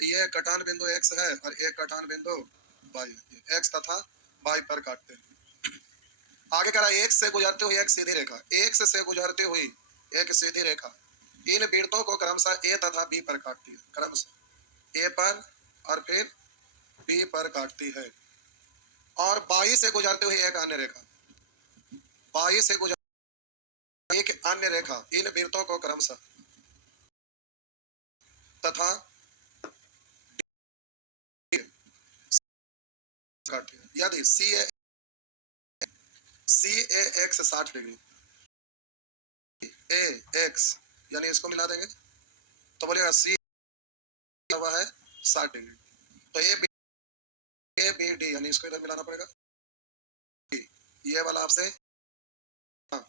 तो ये कटान बिंदु x है और एक कटान बिंदु y है। x तथा y पर काटते हैं। आगे करा x से गुजरते हुए एक सीधी रेखा, x से गुजरते हुए एक सीधी रेखा इन वृत्तों को क्रमशः a तथा b पर काटती है। क्रमशः a पर और फिर b पर काटती है। और 22 से गुजरते हुए एक अन्य रेखा, 22 से गुजर एक अन्य रेखा इन वृत्तों को क्रमशः तथा काटती है। यदि सी A x 60 degree A x यानी इसको मिला देंगे तो बोलेगा सी हुआ है 60 डिग्री, तो ए बी डी यानी इसको इधर मिलाना पड़ेगा। ये वाला आपसे हाँ,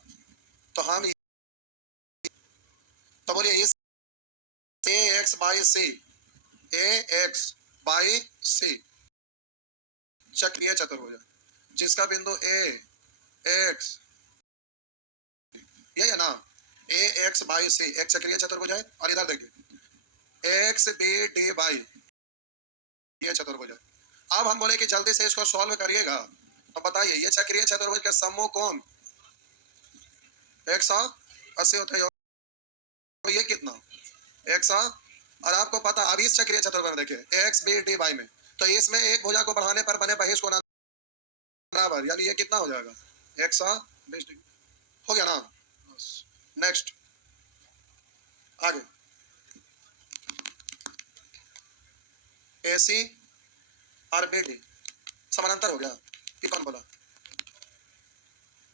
तो हम तो बोलिए इस A X by C, A X by C चक्रीय चतुर्भुज जिसका बिंदु ए एक्स ये है ना, ए एक्स बाई सी एक चक्रीय चतुर्भुज है। और इधर देखिए एक्स बी डी बाई ये चतुर्भुज है। अब हम बोले कि जल्दी से इसको सॉल्व करिएगा, तो बताइए ये चक्रीय चतुर्भुज का समूह कौन 180 होते हैं, तो ये कितना 100। और आपको पता अब इस चक्रीय चतुर्भुज में देखिए एक्स बी डी बाई में, तो इसमें एक भुजा को बढ़ाने पर बने बहिष्कोण बराबर, यानी ये कितना हो जाएगा 120 डिग्री हो गया ना। नेक्स्ट आगे एसी और बी डी समानांतर हो गया, ये कौन बोला,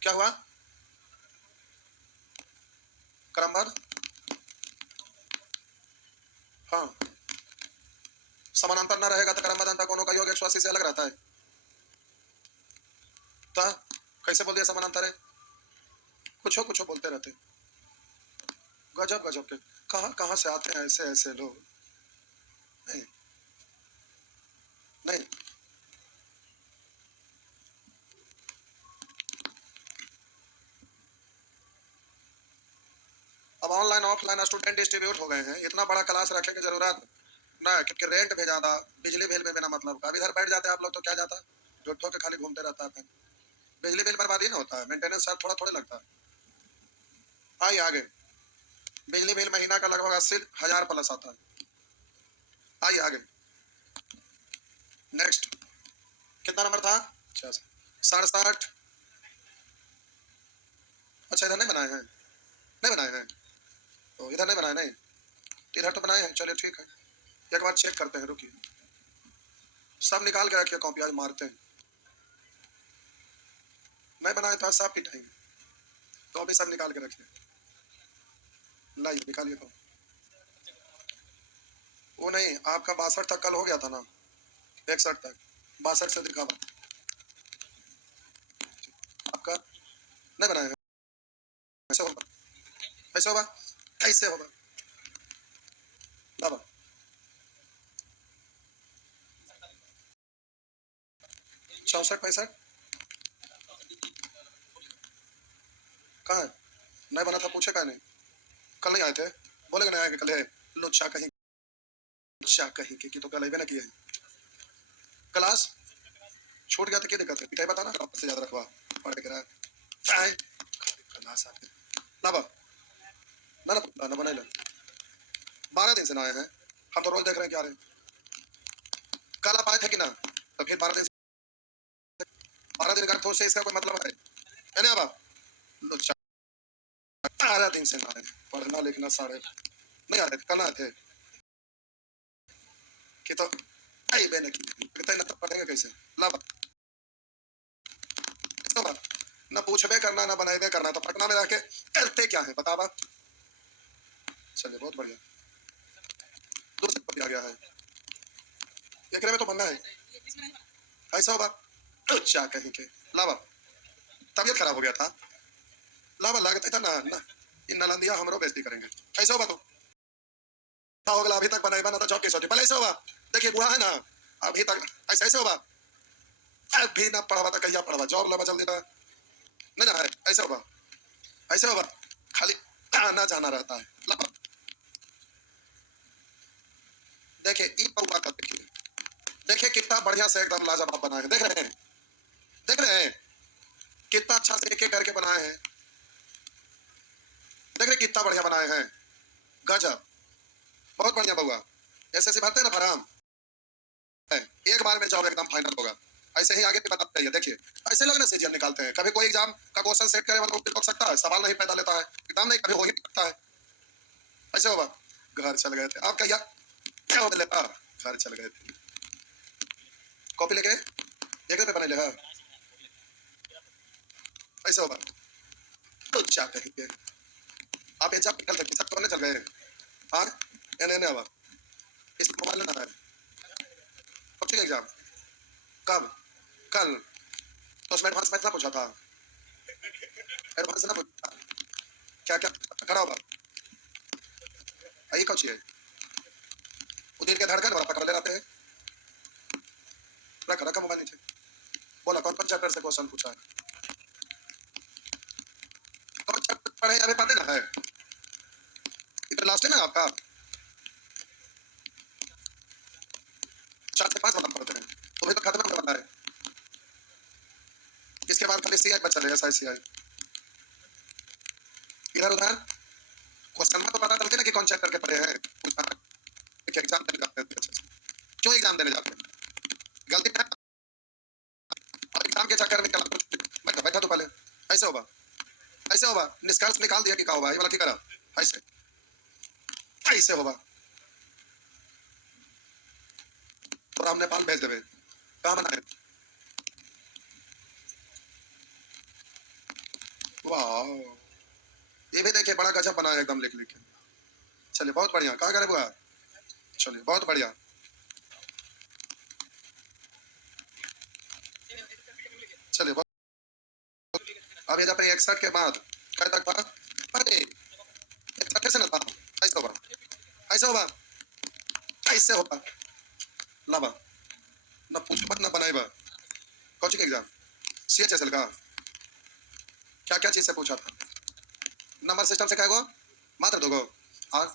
क्या हुआ क्रमबद्ध, हाँ समानांतर न रहेगा तो क्रमबद्ध अंतः कोणों का योग 180 से अलग रहता है। तो कैसे बोल दिया समानांतर है, कुछ बोलते रहते, गजब गजब के कहां कहां से आते हैं ऐसे ऐसे लोग। नहीं नहीं अब ऑनलाइन ऑफलाइन स्टूडेंट डिस्ट्रीब्यूट हो गए हैं, इतना बड़ा क्लास रखने की जरूरत ना, क्योंकि रेंट भी ज्यादा, बिजली बिल में बिना मतलब का। इधर बैठ जाते हैं आप लोग तो क्या जाता है, झूठों के खाली घूमते रहता है। बिजली बिल बर्बादी ना होता है, मेंटेनेंस चार्ज थोड़ा थोड़ा लगता है। आइए आगे, बिजली बिल महीना का लगभग 80,000 प्लस आता है। आइए आगे नेक्स्ट, कितना नंबर था 67। अच्छा इधर नहीं बनाए हैं, नहीं बनाए हैं, तो इधर नहीं बनाए नहीं, इधर तो बनाए हैं, चलिए ठीक है। एक बार चेक करते हैं, रुकिए सब निकाल के रखिए कॉपी, आज मारते हैं। नहीं बनाए तो सब पिटाएंगे, तो अभी सब निकाल के रखिए, लाइए निकालिए तो। वो नहीं आपका 62 तक कल हो गया था ना, 61 तक, 62 से दिखा आपका नहीं बनाए हैं। ऐसे होगा, ऐसे होगा, ऐसे होगा बाबा 64 65 कहाँ है, नहीं बना था पूछे का नहीं, कल नहीं आए थे, बोले नहीं आएंगे कल है, लुच्चा कहीं, लुच्चा कहीं की तो कल आए ना किए क्लास छूट गया तो क्या दिक्कत है, पिटाई बताना से याद रखवा पढ़ के रहा क्लास आते ना बा ना ना बनाए 12 दिन से ना आए हैं, हम तो रोज देख रहे हैं क्या रहे, कल आप आए थे कि ना, तो फिर 12 दिन का ठोस से इसका कोई मतलब है ना बाबा, 12 दिन से ना आए, पढ़ना लिखना साढ़े नहीं आते थे, कल आए थे कि तो आई बहने की कितने न पढ़ेंगे कैसे ला ना पूछबे करना ना बनाए करना, तो पटना में रह के करते क्या है बतावा। चलिए बहुत बढ़िया, दूसरे आ गया है, एक में तो बनना है, ऐसा होगा अच्छा कहीं के लावा, तबियत खराब हो गया था, लावा लागत था ना ना इन नालंदिया हमरो बेइज्जती करेंगे, ऐसा होगा तो हो गया, अभी तक बनाए बना था जॉब के सोचे पहले ऐसा होगा, देखिए बुढ़ा है ना अभी तक ऐसा ऐसे होगा, अभी ना पढ़ावा था कहिया पढ़ावा जॉब लगा जल्दी था नहीं ना, ऐसा होगा ऐसे होगा, खाली आना जाना रहता है। देखिए ई पौवा का देखिए, देखिए कितना बढ़िया से एकदम लाजवाब बनाए हैं, देख रहे हैं, देख रहे हैं कितना अच्छा से एक एक करके बनाए हैं, देख रहे कितना बढ़िया बनाए हैं, गजब, बहुत बढ़िया बउआ। ऐसे भरते हैं ना फॉर्म, एक बार में जॉब एकदम फाइनल होगा। ऐसे ही आगे भी बताते रहिए। देखिए ऐसे लोग ना सीजीएल निकालते हैं, कभी कोई एग्जाम का क्वेश्चन सेट करे वाला रोक सकता है, सवाल नहीं पैदा लेता है, एग्जाम नहीं कभी हो ही नहीं सकता है। ऐसे होगा, घर चल गए थे आप, क्या हो लेता, घर चल गए थे, कॉपी लेके एक पे बना लेगा, ऐसे होगा तो क्या कहेंगे आप, एग्जाम निकल सकते सब तो चल गए। हाँ एने अब इस मोबाइल लेना है, कब एग्जाम, कब, कल, तो उसमें एडवांस मैथ ना पूछा था, एडवांस ना पूछा, क्या क्या खड़ा होगा, आई कौन है उदिर के धड़कन और पकड़ ले जाते हैं, रख रखा मोबाइल नीचे, बोला कौन कौन चैप्टर से क्वेश्चन पूछा है, कौन चैप्टर पढ़े अभी पढ़े ना है, इधर लास्ट है ना आपका, 4 से 5 खत्म करते हैं, तो तो खत्म करना है, इसके बाद खाली सीआई बचा रहेगा, सीआई इधर उधर क्वेश्चन में तो पता चलते ना कि कौन चैप्टर के पढ़े हैं, एग्जाम देने जाते हैं, क्यों एग्जाम देने जाते हैं, गलती है और एग्जाम के चक्कर में क्या बैठा बैठा तो पहले ऐसे होगा, ऐसे होगा, निष्कर्ष निकाल दिया कि क्या होगा, ये वाला की करा ऐसे, ऐसे होगा, तो हम नेपाल भेज देवे, कहाँ बनाए, वाह, ये भी देखिए बड़ा गजब बनाया एकदम लिख लिख के, चलिए बहुत बढ़िया, कहाँ करे बुआ, चलिए बहुत बढ़िया, चलिए बहुत, अब इधर पे 61 के बाद कब तक था, अरे 61 से ना था, ऐसे होगा, ऐसे होगा, ऐसे होगा, लावा ना पूछ मत ना बनाएगा, कौन सी एग्जाम, सीएचएसएल का, क्या क्या चीज से पूछा था, नंबर सिस्टम से क्या गो, मात्र 2 गो, और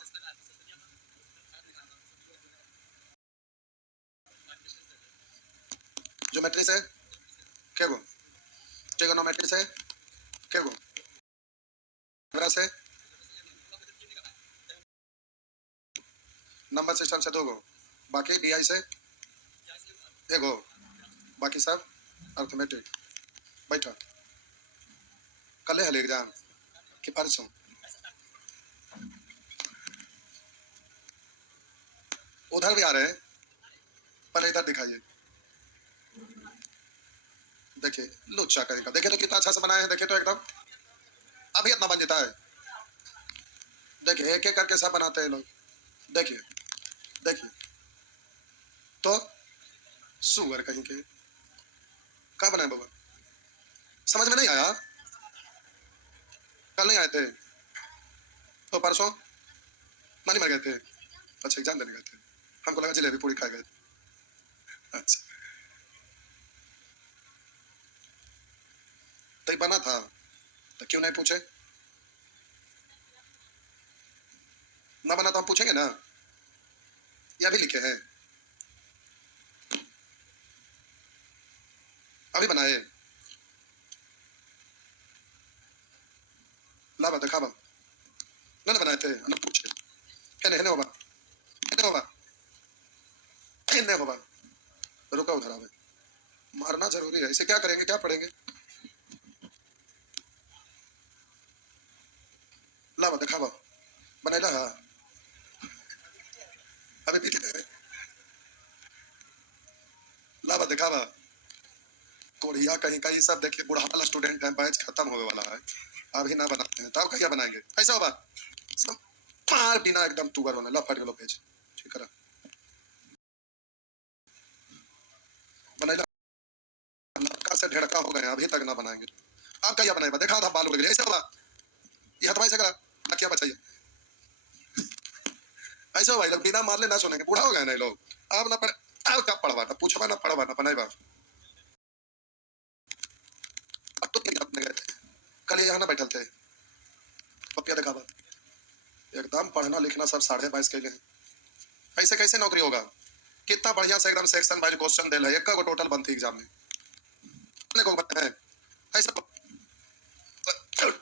ज्योमेट्री से क्या गो, ट्रिगोनोमेट्री से क्या गो, से नंबर सिस्टम से 2 गो, बाकी बीआई से 1 गो, बाकी सब अर्थमेटिक, बैठा कल है एग्जाम कि परसों, उधर भी आ रहे हैं पर इधर दिखाइए, देखिए लुच्चा करेगा, देखिए तो कितना अच्छा से बनाए हैं, देखिए तो एकदम अभी इतना बन जाता है, देखिए एक एक करके सब बनाते हैं लोग, देखिए देखिए, तो सुअर कहीं के कहाँ बनाए बाबा, समझ में नहीं आया, कल नहीं आए थे तो परसों नानी मर गए थे, अच्छा एग्जाम देने गए थे, हमको लगा जलेबी पूरी खा गए थे, अच्छा तो बना था तो क्यों नहीं पूछे, ना बना तो हम पूछेंगे ना, ये भी लिखे हैं, अभी बनाए, लावा दिखावा, ना बनाए थे ना पूछे, है नहीं होगा, है होगा, है होगा, रुका उधर आवे, मारना जरूरी है, इसे क्या करेंगे, क्या पढ़ेंगे, लावा दिखावा, बनेला हाँ अभी पीछे, लावा दिखावा, कोढ़िया कहीं का, ये सब देखिए बुढ़ा वाला स्टूडेंट है, बैच खत्म होने वाला है, अभी ना बनाते हैं तब क्या बनाएंगे, ऐसा होगा सब मार बिना एकदम टूगर होने, लो फट गलो पेज, ठीक है बनाइला, लड़का से ढेड़का हो गए अभी तक ना बनाएंगे, आप क्या बनाएगा, देखा था बाल उड़ गए, ऐसे होगा, ये हथवाई से करा, क्या बचाइए, ऐसे भाई लोग बिना मारले ना सुनेंगे, बूढ़ा हो गए ना लोग, अब ना पढ़े, अब कब पढ़वा ना पूछवा ना पढ़वा ना बनाएगा, अब तो क्या अपने गए थे, कल यहाँ ना बैठल थे, अब क्या देखा, एकदम पढ़ना लिखना सब 22.5 के लिए, ऐसे कैसे नौकरी होगा? कितना बढ़िया से एकदम सेक्शन वाइज क्वेश्चन दे है, एक का टोटल बनती एग्जाम में को है ऐसा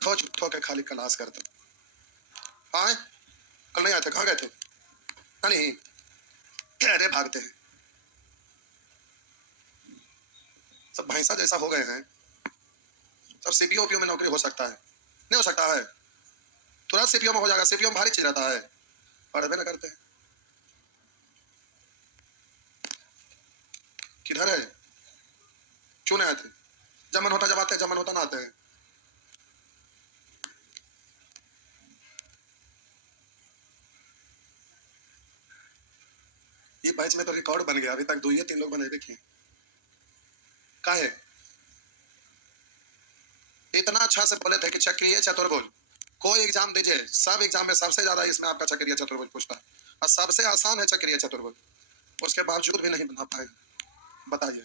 ठो के खाली क्लास करते। हाँ कल नहीं आए थे, कहाँ गए थे? नहीं कह रहे भागते हैं सब भैंसा जैसा हो गए हैं सब। सीपीओ ओपीओ में नौकरी हो सकता है? नहीं हो सकता है, तुरंत सीपीओ में हो जाएगा। सीपीओ में भारी चीज रहता है, पढ़वे ना करते हैं। किधर है? क्यों नहीं आए थे? जब मन होता जब आते हैं, जब मन होता ना आते हैं। ये बैच में तो रिकॉर्ड बन गया, अभी तक 2 या 3 लोग बने देखिए। का है इतना अच्छा से बोले थे कि चक्रीय चतुर्भुज कोई एग्जाम दीजिए, सब एग्जाम में सबसे ज्यादा इसमें आपका चक्रीय चतुर्भुज पूछता है और सबसे आसान है चक्रीय चतुर्भुज, उसके बावजूद भी नहीं बना पाए। बताइए,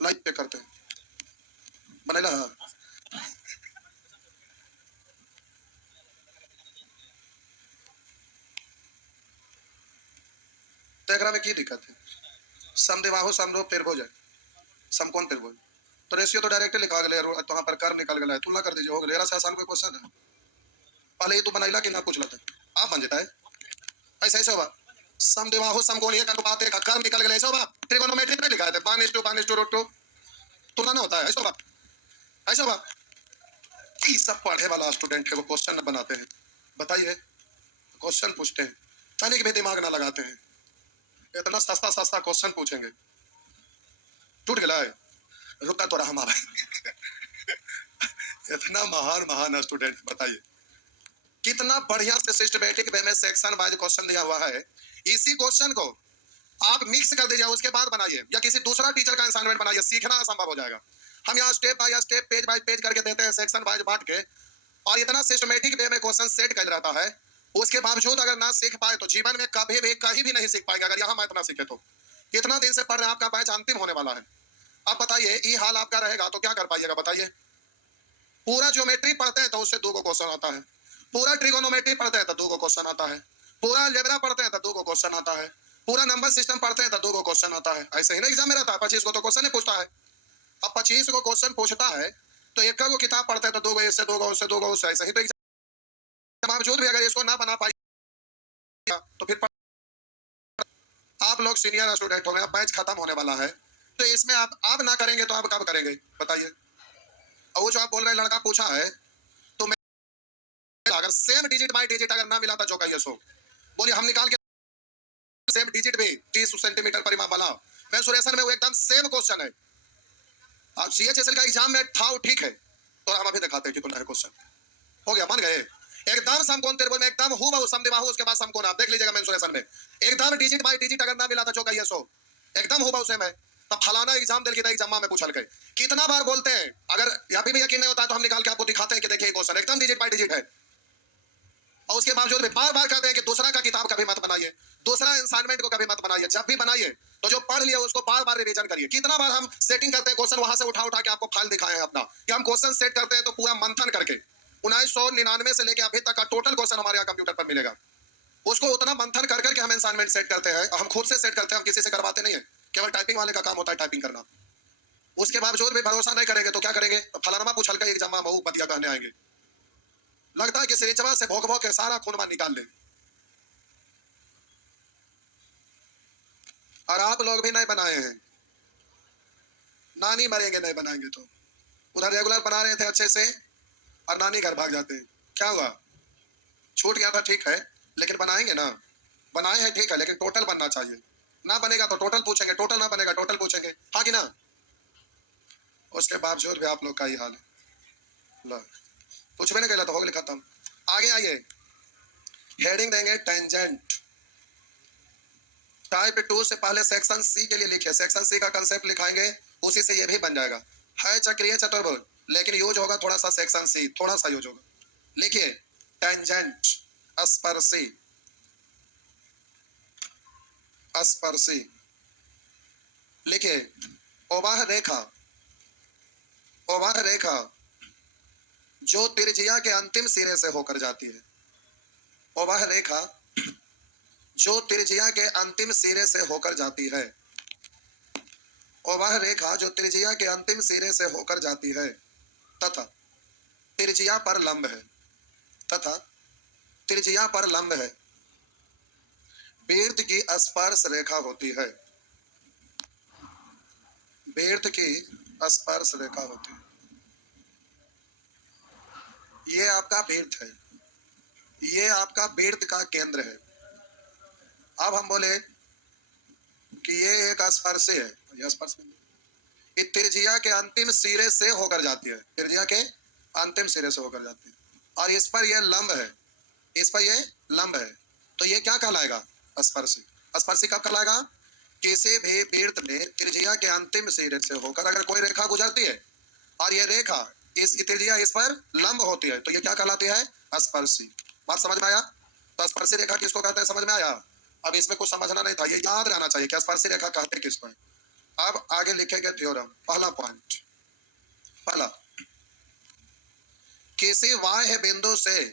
लाइव पे करते हैं बनेला। तो एकरा में की दिक्कत है? समद्विबाहु समरूप त्रिभुज है, समकोण त्रिभुज, तो रेशियो तो डायरेक्ट लिखा गया है, तो वहां पर कर निकल गया है, तुलना कर दीजिए, हो गया। से आसान कोई क्वेश्चन है? पहले ये तू बनाइला कि ना पूछ लेते आप बन जाता है। ऐसा ऐसा होगा समद्विबाहु समकोणीय का अनुपात का कर निकल गया, ऐसा होगा। ट्रिगोनोमेट्री में लिखा है 1:1:2 तुलना ना होता है, ऐसा होगा। ऐसा होगा ये सब पढ़े वाला स्टूडेंट है वो क्वेश्चन बनाते हैं। बताइए, क्वेश्चन पूछते हैं, तनिक भी दिमाग ना लगाते हैं, इतना सस्ता सस्ता क्वेश्चन पूछेंगे। टूट गया है, रुका तो रहा हमारा इतना महान महान स्टूडेंट। बताइए कितना बढ़िया से सिस्टमैटिक वे में सेक्शन वाइज क्वेश्चन दिया हुआ है। इसी क्वेश्चन को आप मिक्स कर दीजिए, उसके बाद बनाइए या किसी दूसरा टीचर का असाइनमेंट बनाइए, सीखना असंभव हो जाएगा। हम यहाँ step by step page bye page करके देते हैं, सेक्शन वाइज बांट के, और इतना सिस्टमैटिक वे में क्वेश्चन सेट कर रहता है। उसके बावजूद अगर ना सीख पाए तो जीवन में कभी भी कहीं भी नहीं सीख पाएंगे। अगर यहाँ मैथ ना सीखे तो कितना दिन से पढ़ रहे हैं, आपका बैच अंतिम होने वाला है। अब बताइए ये हाल आपका रहेगा तो क्या कर पाइएगा? बताइए, पूरा ज्योमेट्री पढ़ते हैं तो उससे 2 क्वेश्चन आता है, पूरा ट्रिगोनोमेट्री पढ़ते हैं तो 2 क्वेश्चन आता है, पूरा अलजेब्रा पढ़ते हैं तो 2 क्वेश्चन आता है, पूरा नंबर सिस्टम पढ़ते हैं तो 2 क्वेश्चन आता है। ऐसे ही ना एग्जाम में रहता है, 25 को तो क्वेश्चन ही पूछता है। अब 25 को क्वेश्चन पूछता है तो एक को किताब पढ़ते हैं तो 2 इससे 2 उससे 2 उससे, ऐसे ही तो एग्जाम बावजूद भी अगर इसको ना बना पाए तो फिर आप लोग सीनियर स्टूडेंट हो गए, बैच खत्म होने वाला है, तो इसमें आप ना करेंगे तो आप कब करेंगे? बताइए। और वो जो आप बोल रहे हैं लड़का पूछा है, तो मैं अगर सेम डिजिट बाय डिजिट अगर ना मिला था जो कहिए सो बोलिए, हम निकाल के सेम डिजिट भी 30 सेंटीमीटर परिमाप वाला मेंसुरेशन में वो एकदम सेम क्वेश्चन है। अब सीएचएसएल का एग्जाम में था वो ठीक है, तो हम अभी दिखाते हैं कि तुम क्वेश्चन हो गया, मान गए। एकदम समकोण त्रिभुज में एकदम हूबहू समद्विबाहु, उसके बाद समकोण, आप देख लीजिएगा मेंसुरेशन में एकदम डिजिट बाय डिजिट अगर ना मिला था जो कहिए सो एकदम हूबहू सेम है। तब फलाना एग्जाम दिल की एग्जाम में पूछल गए, कितना बार बोलते हैं, अगर यहाँ भी यकीन नहीं होता तो हम निकाल के आपको दिखाते हैं कि देखिए क्वेश्चन एकदम डिजिट बाय डिजिट है। और उसके बावजूद भी बार बार कहते हैं कि दूसरा का किताब कभी मत बनाइए, दूसरा असाइनमेंट को कभी मत बनाइए, जब भी बनाइए तो जो पढ़ लिया उसको बार बार रिवीजन करिए। कितना बार हम सेटिंग करते हैं क्वेश्चन, वहां से उठा उठा के आपको फाइल दिखाए हैं अपना कि हम क्वेश्चन सेट करते हैं तो पूरा मंथन करके 1999 से लेकर अभी तक का टोटल क्वेश्चन हमारे यहाँ कंप्यूटर पर मिलेगा। उसको उतना मंथन कर करके हम असाइनमेंट सेट करते हैं, हम खुद से सेट करते हैं, हम किसी से करवाते नहीं है, केवल टाइपिंग वाले का काम होता है टाइपिंग करना। उसके बावजूद भी भरोसा नहीं करेंगे तो क्या करेंगे? फलाना पूछल का एग्जाम में बदिया कहने आएंगे, लगता है कि सिरिंचवा से भोंक भोंक के सारा खून निकाल ले। और आप लोग भी नहीं बनाए हैं, नानी मरेंगे नहीं बनाएंगे तो। उधर रेगुलर बना रहे थे अच्छे से और नानी घर भाग जाते हैं, क्या हुआ? छूट गया था ठीक है, लेकिन बनाएंगे ना। बनाए हैं ठीक है, लेकिन टोटल बनना चाहिए। ना बनेगा तो टोटल पूछेंगे, टोटल ना बनेगा टोटल पूछेंगे, हाँ कि ना? उसके बावजूद भी आप लोग का ही हाल है। लो कुछ भी नहीं कहला तो हो गया खत्म। आगे आइए, हेडिंग देंगे टेंजेंट। टाइप 2 से पहले सेक्शन सी के लिए लिखिए, सेक्शन सी का कंसेप्ट लिखाएंगे, उसी से ये भी बन जाएगा। है चक्रीय चतुर्भुज, लेकिन यूज होगा थोड़ा सा सेक्शन सी, थोड़ा सा यूज होगा। लिखिए टेंजेंट, स्पर्शी, स्पर्शी। लिखिए ओवाह रेखा, ओवाह रेखा जो त्रिज्या के अंतिम सिरे से होकर जाती है। ओवाह रेखा जो त्रिज्या के अंतिम सिरे से होकर जाती है, और वह रेखा जो त्रिज्या के अंतिम सिरे से होकर जाती है तथा त्रिज्या पर लंब है, तथा त्रिज्या पर लंब है, वृत्त की स्पर्श रेखा होती है। वृत्त की स्पर्श रेखा होती है। ये आपका वृत्त है, ये आपका वृत्त का केंद्र है। अब हम बोले कि ये एक स्पर्शी है, ये स्पर्श ये त्रिज्या के अंतिम सिरे से होकर जाती है, त्रिज्या के अंतिम सिरे से होकर जाती है, और इस पर यह लंब है, इस पर यह लंब है, तो ये क्या कहलाएगा? स्पर्शी। स्पर्शी कब कहलाएगा? किसी भी वृत्त में त्रिज्या के अंतिम सिरे से होकर अगर कोई रेखा गुजरती है और ये रेखा इस त्रिज्या इस पर लंब होती है, तो ये क्या कहलाती है? स्पर्शी। बात समझ में आया? तो स्पर्शी रेखा किसको कहते हैं, समझ में आया? अब इसमें कुछ समझना नहीं था, ये याद रहना चाहिए कि स्पर्शी रेखा कहते किसको है। अब आगे लिखेंगे थ्योरम। पहला पॉइंट, पहला, किसी बाह्य बिंदु से,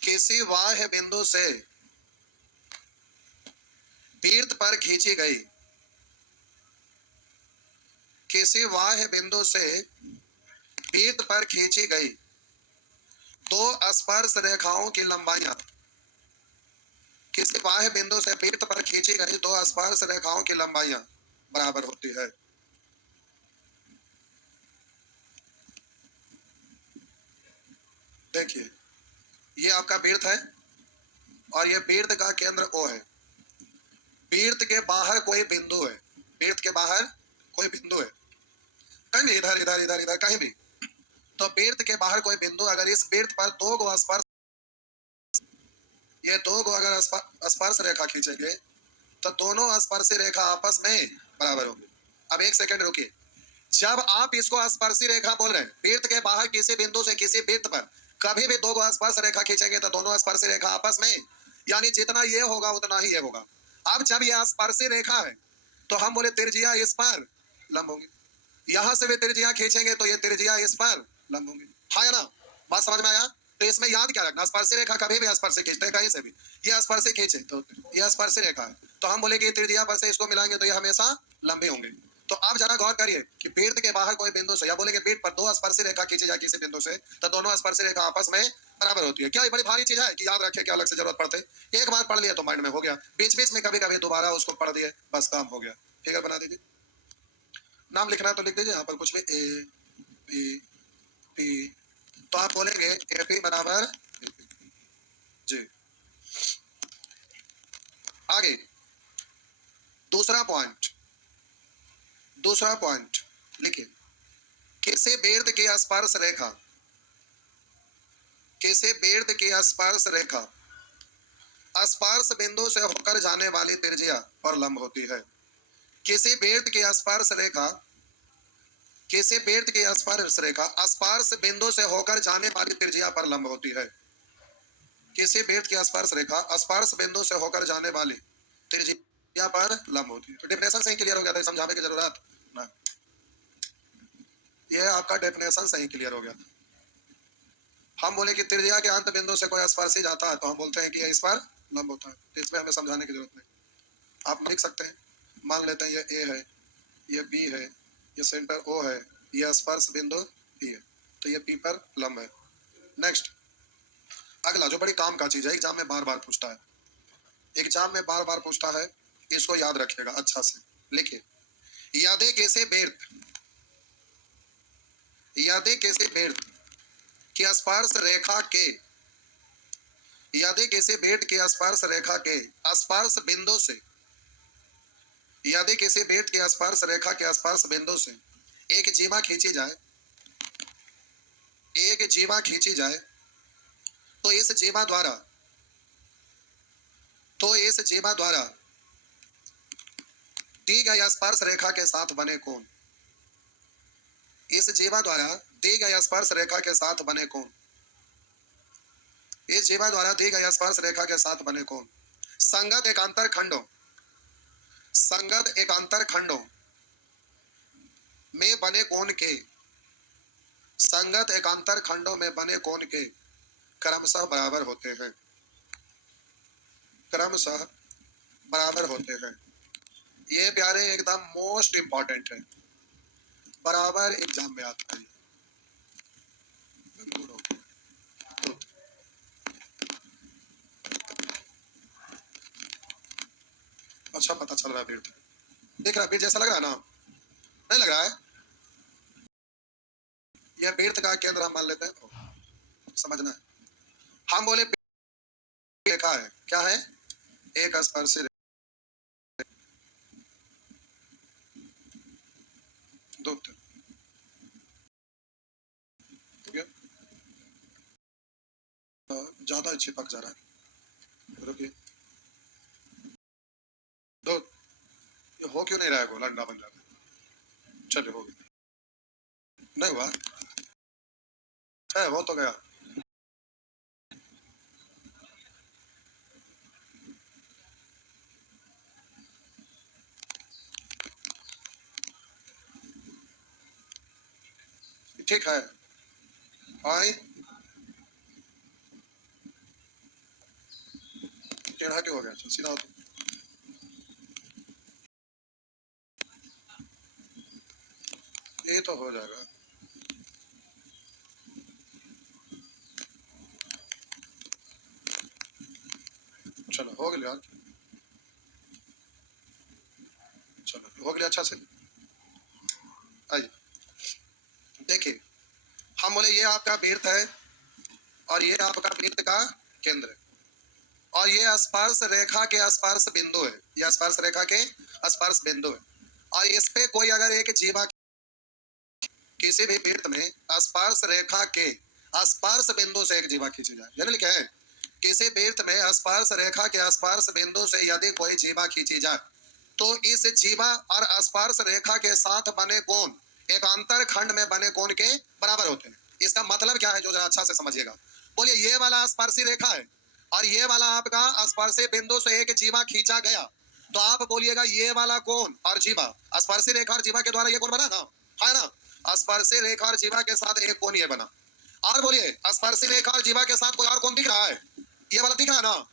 किसी बाह्य बिंदु से वृत्त पर खींची गई, किसी बाह्य बिंदु से वृत्त पर खींची गई दो स्पर्श रेखाओं की लंबाइयां, किसी बाह्य बिंदु से वृत्त पर खींची गई दो स्पर्श रेखाओं की लंबाइयां बराबर होती है। देखिए, ये आपका वृत्त है और ये वृत्त का केंद्र O है। वृत्त के बाहर कोई बिंदु है, वृत्त के बाहर कोई बिंदु है, कहीं भी, इधर इधर इधर इधर कहीं भी, तो वृत्त के बाहर कोई बिंदु, अगर इस वृत्त पर दो गो स्पर्श, ये दो गो अगर स्पर्श रेखा खींचेंगे तो दोनों स्पर्शी रेखा आपस में बराबर होंगे। अब एक सेकंड रुकिए, जब आप इसको स्पर्शी रेखा बोल रहे हैं, वृत्त के बाहर किसी बिंदु से किसी वृत्त पर कभी भी दो गो स्पर्श रेखा खींचेंगे तो दोनों स्पर्शी रेखा आपस में, यानी जितना ये होगा उतना ही ये होगा। अब जब यह स्पर्शी रेखा है तो हम बोले त्रिज्या इस पर लंब होंगी, यहां से भी त्रिज्या खींचेंगे तो ये त्रिज्या इस पर लंब होंगी। हाँ या ना? बात समझ में आया? तो इसमें याद क्या रखना, स्पर्शी रेखा कभी भी स्पर्श खींचते हैं, कहीं से भी ये स्पर्श खींचे तो ये स्पर्शी रेखा है, तो हम बोले कि त्रिज्या पर से इसको मिलाएंगे तो ये हमेशा लंबे होंगे। तो आप जरा गौर करिए कि वृत्त के बाहर कोई बिंदु से, या बोले कि वृत्त पर दो स्पर्शी रेखा खींची जाए किसी बिंदु से तो दोनों स्पर्शी रेखा आपस में बराबर होती है। क्या ये बड़ी भारी चीज है कि याद रखे कि अलग से जरूरत पड़ते? एक बार पढ़ लिया तो माइंड में हो गया, बीच बीच में कभी कभी दोबारा उसको पढ़ दिए, बस काम हो गया। फिगर बना दीजिए, नाम लिखना है तो लिख दीजिए यहाँ पर कुछ भी, ए बी पी, तो आप बोलेंगे ए पी बराबर जी। आगे दूसरा पॉइंट, दूसरा पॉइंट लिखिए, किसी वृत्त की स्पर्श रेखा, किसी वृत्त की स्पर्श रेखा स्पर्श बिंदु से होकर जाने वाली त्रिज्या पर लंब होती है। किसी वृत्त की स्पर्श रेखा, किसी वृत्त की स्पर्श रेखा स्पर्श बिंदु से होकर जाने वाली त्रिज्या पर लंब होती है। किसी वृत्त की स्पर्श रेखा स्पर्श बिंदु से होकर जाने वाली त्रिज्या पर लंब होती है। तो डेफिनेशन सही क्लियर हो गया था, समझाने की जरूरत ना, ये आपका डेफिनेशन सही क्लियर हो गया। हम बोले कि त्रिज्या के अंत बिंदु से कोई स्पर्शी जाता है तो हम बोलते हैं कि ये इस पर लंब होता है, तो इसमें हमें समझाने की जरूरत नहीं। आप लिख सकते हैं, मान लेते हैं ये ए है, ये बी है, ये सेंटर ओ है, ये स्पर्श बिंदु पी है, तो ये पी पर लंब है। नेक्स्ट, अगला जो बड़ी काम का चीज है, एग्जाम में बार बार पूछता है, एग्जाम में बार बार पूछता है, इसको याद रखिएगा अच्छा से। लिखिए, यदि किसी वृत्त, यदि किसी वृत्त की स्पर्श रेखा के, यदि किसी वृत्त की स्पर्श रेखा के स्पर्श बिंदु से, यदि किसी वृत्त की स्पर्श रेखा के स्पर्श बिंदु से एक जीवा खींची जाए, एक जीवा खींची जाए, तो इस जीवा द्वारा, तो इस जीवा द्वारा दी गई स्पर्श रेखा के साथ बने कोण, इस जीवा द्वारा दी गई स्पर्श रेखा के साथ बने कोण, इस जीवा द्वारा दी गई स्पर्श रेखा के साथ बने कोण संगत एकांतर खंडों, संगत एकांतर खंडों में बने कोण के, संगत एकांतर खंडों में बने कोण के क्रमशः बराबर होते हैं। क्रमशः बराबर होते हैं। ये प्यारे एकदम मोस्ट इंपॉर्टेंट है, बराबर एग्जाम में आता है। अच्छा पता चल रहा है बीट, देख रहा बीट जैसा लग रहा है ना, नहीं लग रहा है? यह बीट का केंद्र हम मान लेते हैं, समझना है। हम बोले रेखा है, क्या है? एक स्पर्शी दो, ज्यादा चिपक जा रहा है, रुकिए। दो, ये हो क्यों नहीं रहा है? गोला अंडा बन जाता है। चलिए हो गया, नहीं हुआ है, वो तो गया। ठीक है, आई टेढ़ा क्यों हो गया? चल सीधा हो तो। ये तो हो जाएगा। चलो हो गया, चलो हो गया अच्छा से। आइए देखिए, हम बोले ये आपका वृत्त है और ये आपका वृत्त का केंद्र है, और ये स्पर्श रेखा के स्पर्श बिंदु है, ये स्पर्श रेखा के स्पर्श बिंदु है। और इस पे कोई अगर एक जीवा किसी भी वृत्त में स्पर्श रेखा के स्पर्श बिंदु से एक जीवा खींची जाए, यानी लिखा है किसी वृत्त में स्पर्श रेखा के स्पर्श बिंदु से यदि कोई जीवा खींची जाए तो इस जीवा और स्पर्श रेखा के साथ बने कोण एकांतर खंड में बने कोण के बराबर होते हैं। इसका मतलब क्या है, जो जरा अच्छा से समझिएगा। बोलिए ये वाला स्पर्शी रेखा है और ये वाला आपका स्पर्शी बिंदु से एक जीवा खींचा गया, तो आप बोलिएगा ये वाला कोण और जीवा, स्पर्शी रेखा और जीवा के द्वारा ये कोण बना ना, है ना? स्पर्शी रेखा और जीवा के साथ एक कोण ये बना। और बोलिए स्पर्शी रेखा और जीवा के साथ कोई और कोण दिख रहा है? ये वाला दिख रहा है ना,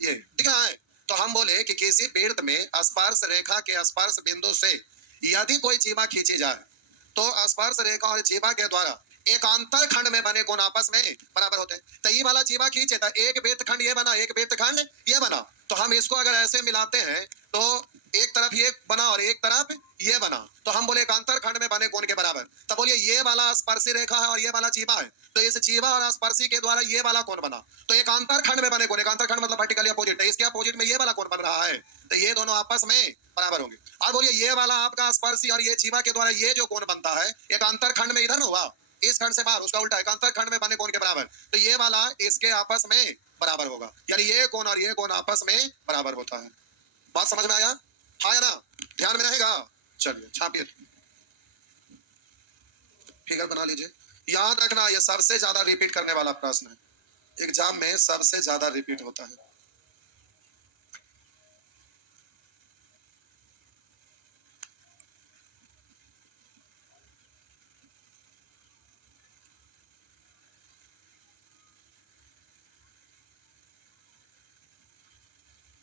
ये दिख रहा है। तो हम बोले कि किसी वृत्त में स्पर्श रेखा के स्पर्श बिंदु से यदि कोई जीवा खींची जाए तो स्पर्श रेखा और जीवा के द्वारा एकांतर खंड में बने कोण आपस में बराबर होते हैं। तो ये वाला जीवा खींचे तो एक वृत्त खंड ये बना, एक वृत्त खंड ये बना। तो हम इसको अगर ऐसे मिलाते हैं तो एक तरफ ये बना और एक तरफ ये बना, तो हम बोले एकांतर खंड में बने कोण के बराबर। तो बोलिए ये वाला स्पर्शी रेखा है और ये वाला जीवा है, तो इस जीवा और स्पर्शी के द्वारा ये वाला कोण बना, तो एकांतर खंड में बने कोण, एकांतर खंड मतलब वर्टिकली अपोजिट है, इसके अपोजिट में ये वाला कोण बन रहा है, तो ये दोनों आपस में बराबर होंगे। और बोलिए ये वाला आपका स्पर्शी और ये जीवा के द्वारा ये जो कोण बनता है एकांतर खंड में इधर हुआ, इस खंड से बाहर, उसका उल्टा एकांतर खंड में बने कोण के बराबर, तो ये वाला इसके आपस में बराबर होगा, यानी ये कोण और ये कोण आपस में बराबर होता है। बात समझ में आया? हाँ या ना? ध्यान में रहेगा? चलिए छापिए, फिगर बना लीजिए। याद रखना ये सबसे ज्यादा रिपीट करने वाला प्रश्न है, एग्जाम में सबसे ज्यादा रिपीट होता है।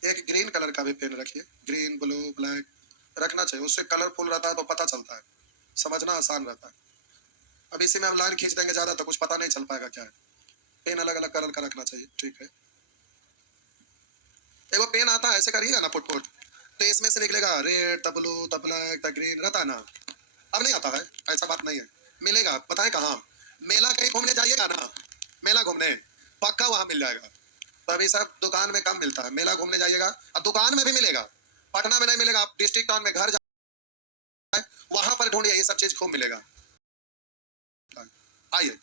एक ग्रीन कलर का भी पेन रखिए, ग्रीन ब्लू ब्लैक रखना चाहिए, उससे कलरफुल रहता है तो पता चलता है, समझना आसान रहता है। अब इसी में हम लाइन खींच देंगे ज्यादा तो कुछ पता नहीं चल पाएगा क्या है। पेन अलग अलग कलर का रखना चाहिए, ठीक है? एक वो पेन आता है ऐसे करिएगा ना पुट पुट, तो इसमें से निकलेगा read the blue the black the green, रहता है ना? अब नहीं आता है, ऐसा बात नहीं है, मिलेगा। बताएं कहाँ? मेला कहीं घूमने जाइएगा ना, मेला घूमने पक्का वहां मिल जाएगा। तो अभी सब दुकान में कम मिलता है, मेला घूमने जाइएगा अब दुकान में भी मिलेगा, पटना में नहीं मिलेगा, आप डिस्ट्रिक्ट टाउन में घर जाए वहां पर ढूंढिए, ये सब चीज खूब मिलेगा। आइए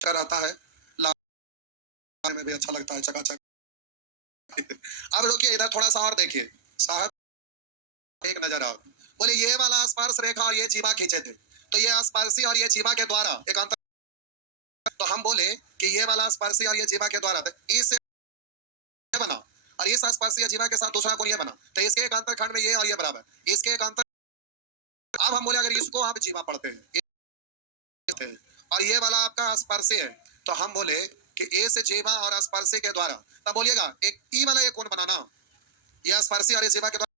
कर आता है, लाने में भी अच्छा लगता है, चकाचक। अब रुकिए इधर थोड़ा सा और देखिए साहब, एक नजर आओ। बोले ये वाला स्पर्श रेखा और ये जीवा खींचे थे, तो ये स्पर्शी और ये जीवा के द्वारा एकांतर, तो हम बोले कि ये वाला स्पर्शी और ये जीवा के द्वारा इस बना, और इस स्पर्शी जीवा के साथ दूसरा कोण ये बना, तो इसके एकांतर खंड में ये और ये बराबर, इसके एकांतर। अब हम बोले अगर इसको आप जीवा पढ़ते हैं और ये वाला आपका स्पर्शी है, तो हम बोले कि ए से जीवा और स्पर्शी के द्वारा, तब बोलिएगा एक ई वाला ये कोण बनाना, ये स्पर्शी और ये जीवा के द्वारा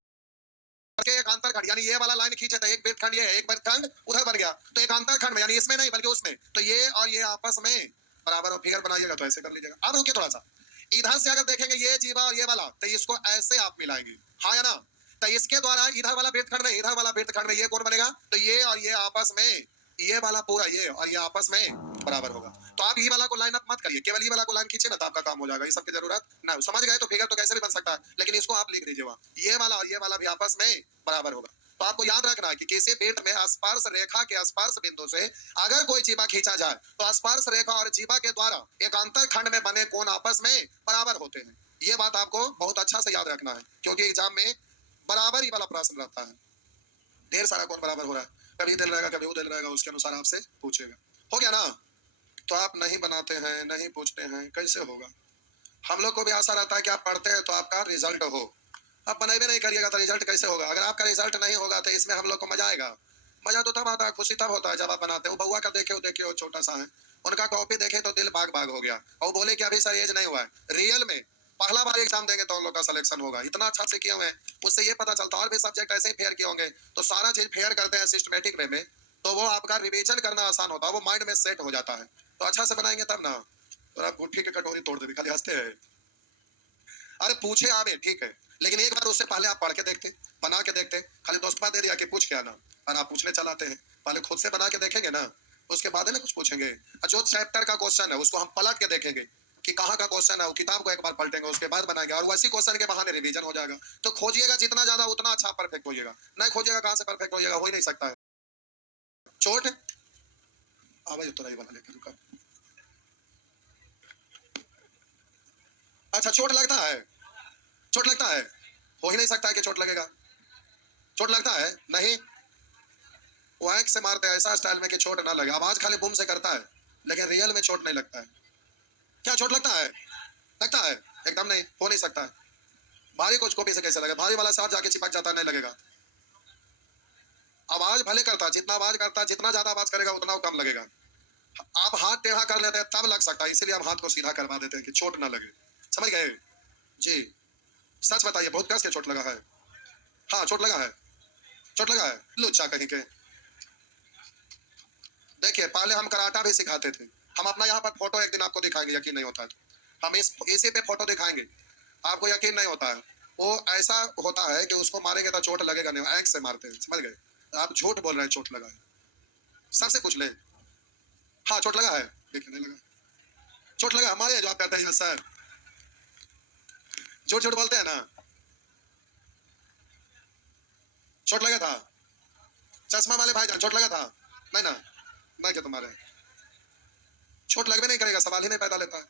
एक अंतरखंड, यानी ये वाला लाइन खींचे तो एक वृत्तखंड ये है, एक वृत्तखंड उधर बन गया, तो एक अंतरखंड में, यानी इसमें नहीं बल्कि उसमें, तो ये और ये आपस में बराबर फिगर बनाइएगा तो ऐसे कर लीजिएगा। अब रुकिए थोड़ा सा, इधर से अगर देखेंगे ये जीवा और ये वाला, तो इसको ऐसे आप मिलाएंगे, हाँ या ना, तो इसके द्वारा इधर वाला वृत्तखंड में, इधर वाला वृत्तखंड में ये कोण बनेगा, तो ये और ये आपस में, ये वाला पूरा ये और ये आपस में बराबर होगा। तो आप ये वाला को लाइन अप मत करिए, केवल ये वाला को लाइन खींचे ना तो आपका काम हो जाएगा, ये सब की जरूरत ना। समझ गए? तो फिगर तो कैसे भी बन सकता है, लेकिन इसको आप लिख दीजिए, ये वाला और ये वाला भी आपस में बराबर होगा। तो आपको याद रखना है कि किसी वृत्त में स्पर्श रेखा के स्पर्श बिंदु से अगर कोई जीवा खींचा जाए तो स्पर्श रेखा और जीवा के द्वारा एक अंतरखंड में बने कोण आपस में बराबर होते हैं। ये बात आपको बहुत अच्छा से याद रखना है, क्योंकि एग्जाम में बराबर ही वाला प्रश्न रहता है। ढेर सारा कोण बराबर हो रहा है, कभी दिल रहेगा कभी वो दिल रहेगा, उसके अनुसार आपसे पूछेगा। हो गया ना? तो आप नहीं बनाते हैं, नहीं पूछते हैं, कैसे होगा? हम लोग को भी आशा रहता है कि आप पढ़ते हैं तो आपका रिजल्ट हो, आप बनाए नहीं करिएगा तो रिजल्ट कैसे होगा? अगर आपका रिजल्ट नहीं होगा तो इसमें हम लोग को मजा आएगा? मजा तो तब आता है, खुशी तब होता है जब आप बनाते हो। बउआ का देखे हो, देखिए वो छोटा सा है, उनका कॉपी देखे तो दिल बाग बाग हो गया, और बोले कि अभी सर एज नहीं हुआ है। रियल में पहला बार एग्जाम देंगे तो उन लोग का सिलेक्शन होगा, इतना अच्छा से किए हुए हैं। उससे ये पता चलता है और भी सब्जेक्ट ऐसे ही फेयर किए होंगे, तो सारा चीज फेयर करते हैं सिस्टमेटिक वे में, तो वो आपका रिविजन करना आसान होता है, वो माइंड में सेट हो जाता है। तो अच्छा से बनाएंगे तब ना। तो आप गुट्ठी की कटोरी तोड़ देंगे, खाली हंसते हैं। अरे पूछे आवे ठीक है, लेकिन एक बार उससे पहले आप पढ़ के देखते, बना के देखते। खाली दोस्तपा दे दिया कि पूछ के आना, और आप पूछने चलाते हैं। पहले खुद से बना के देखेंगे ना, उसके बाद है ना कुछ पूछेंगे। जो चैप्टर का क्वेश्चन है उसको हम पलट के देखेंगे कि कहाँ का क्वेश्चन है, वो किताब को एक बार पलटेंगे, उसके बाद बनाएंगे, और वैसी क्वेश्चन के बहाने रिवीजन हो जाएगा। तो खोजिएगा जितना ज्यादा उतना अच्छा परफेक्ट होइएगा, नहीं खोजिएगा कहाँ से परफेक्ट होइएगा, हो ही नहीं सकता है। चोट आवाज तो नहीं बना लेके रुका। अच्छा चोट लगता है, चोट लगता है, हो ही नहीं सकता है कि चोट लगेगा। चोट लगता है नहीं, वैक से मारते हैं ऐसा स्टाइल में कि चोट ना लगे, आवाज खाली बूम से करता है, लेकिन रियल में चोट नहीं लगता है। क्या चोट लगता है? लगता है? एकदम नहीं, हो नहीं सकता है। भारी कुछ कॉपी से कैसे लगे? भारी वाला सांप जाके चिपक जाता, नहीं लगेगा। आवाज भले करता, जितना आवाज करता, जितना ज्यादा आवाज करेगा उतना कम लगेगा। आप हाथ टेढ़ा कर लेते हैं तब लग सकता है, इसीलिए हम हाथ को सीधा करवा देते हैं कि चोट ना लगे। समझ गए जी? सच बताइए, बहुत कस के चोट लगा है? हाँ चोट लगा है, चोट लगा है, लुच्चा कहीं के। देखिए पहले हम कराटा भी सिखाते थे, हम अपना यहाँ पर फोटो एक दिन आपको दिखाएंगे, यकीन नहीं होता है तो हम इसी पे फोटो दिखाएंगे, आपको यकीन नहीं होता है। वो ऐसा होता है कि उसको मारेंगे तो चोट लगेगा नहीं, आंख से मारते हैं, समझ गए? आप झूठ बोल रहे हैं, चोट लगा है, सर से पूछ ले। हाँ चोट लगा है, देखिए नहीं लगा, चोट लगा हमारे जवाब कहते हैं सर, झूठ झूठ बोलते हैं ना। चोट लगा था, चश्मा वाले भाईजान चोट लगा था? नहीं ना, नहीं क्या तुम्हारे चोट लगवे नहीं करेगा, सवाल ही नहीं पैदा लेता है।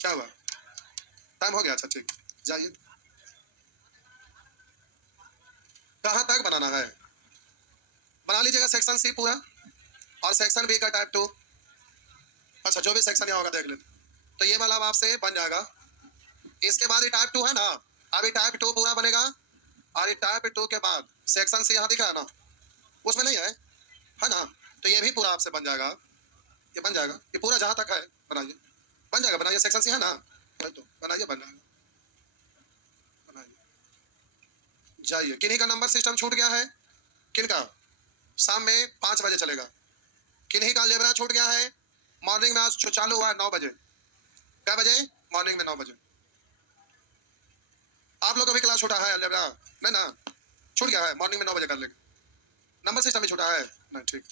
क्या हुआ? टाइम हो गया? अच्छा ठीक, जाइए। कहाँ तक बनाना है? बना लीजिएगा सेक्शन सी पूरा, और सेक्शन बी का टाइप 2। अच्छा जो भी सेक्शन यहाँ होगा देख लेते। तो ये वाला आपसे बन जाएगा। इसके बाद ये टाइप 2 है ना, अभी टाइप 2 पूरा बनेगा, और ये टाइप 2 के बाद सेक्शन सी यहाँ दिख रहा है ना, उसमें नहीं है ना, तो ये भी पूरा आपसे बन जाएगा, ये बन जाएगा, ये पूरा जहाँ तक है बनाइए, बन जाएगा, बनाइए। सेक्शन सी है ना, तो बनाइए, बन जाएगा, बनाइए। जाइए। किन्हीं का नंबर सिस्टम छूट गया है? किनका? शाम में 5 बजे चलेगा। किन्हीं का अलजेब्रा छूट गया है? मॉर्निंग में आज चालू हुआ है 9 बजे। क्या बजे? मॉर्निंग में 9 बजे। आप लोग का भी क्लास छूटा है अलजेब्रा? नहीं ना, छूट गया है, मॉर्निंग में 9 बजे कर लेंगे। नंबर सिस्टम भी छूटा है? नहीं ठीक।